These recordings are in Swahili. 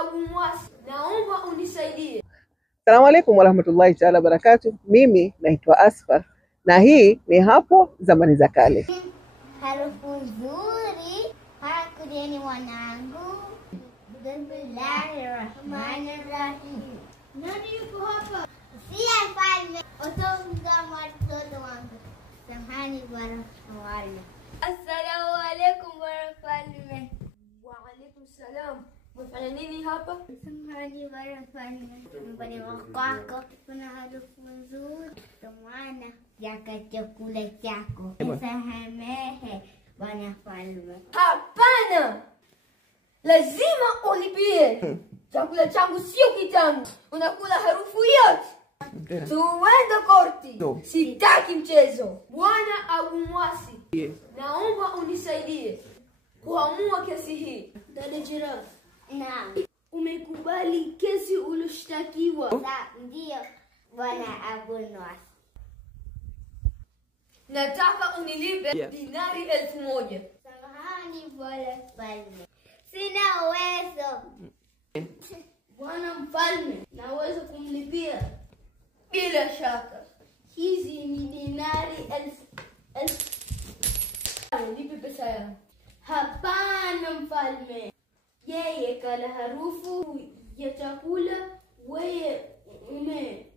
Abu Mwasi, naomba unisaidie. Assalamu alaikum warahmatullahi ta'ala barakatuh. Mimi naitwa Asfa na hii ni Hapo Zamani za Kale. Harufu nzuri, hakujeni wanangu. Bismillahirrahmanirrahim. Nani yuko hapa? Si Mfalme. Otonga watoto wangu. Samahani bwana Mfalme. Assalamu alaikum bwana Mfalme. Wa alaikum salam. Mfanya nini hapa? Samahani bwana Mfalme. Nyumbani kwako kuna harufu nzuri. Tomana yaka chakula chako. Samehe bwana Mfalme. Hapana! Lazima ulipie. Chakula changu sio kitamu. Unakula harufu yote. Tuende korti. Sitaki mchezo. Bwana Abu Mwasi, naomba unisaidie kuamua kesi hii. Dada Giraffe, Naam. umekubali kesi ulioshtakiwa? Ndio bwana Abu Mwasi. Nataka unilipe dinari 1000. Samahani bwana Mfalme. Sina uwezo. Bwana Mfalme, naweza kumlipia. Bila shaka. Hizi ni dinari 1000. Nipe pesa yangu. Hapana Mfalme. Yeye kala harufu ya chakula, wewe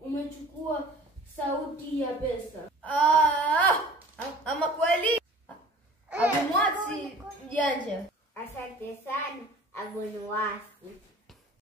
umechukua sauti ya pesa.